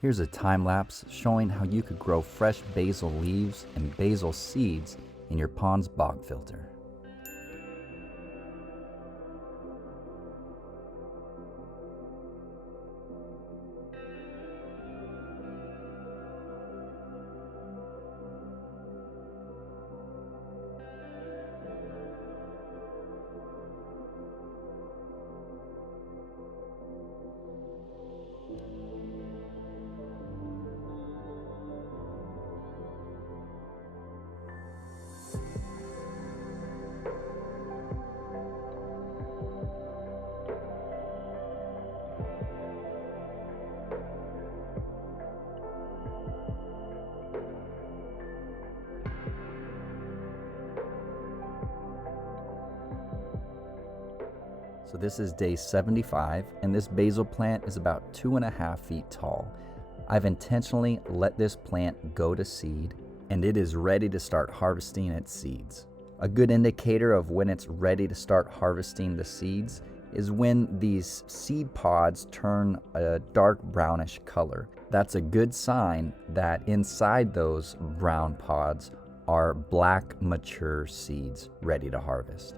Here's a time lapse showing how you could grow fresh basil leaves and basil seeds in your pond's bog filter. So this is day 75, and this basil plant is about 2.5 feet tall. I've intentionally let this plant go to seed, and it is ready to start harvesting its seeds. A good indicator of when it's ready to start harvesting the seeds is when these seed pods turn a dark brownish color. That's a good sign that inside those brown pods are black mature seeds ready to harvest.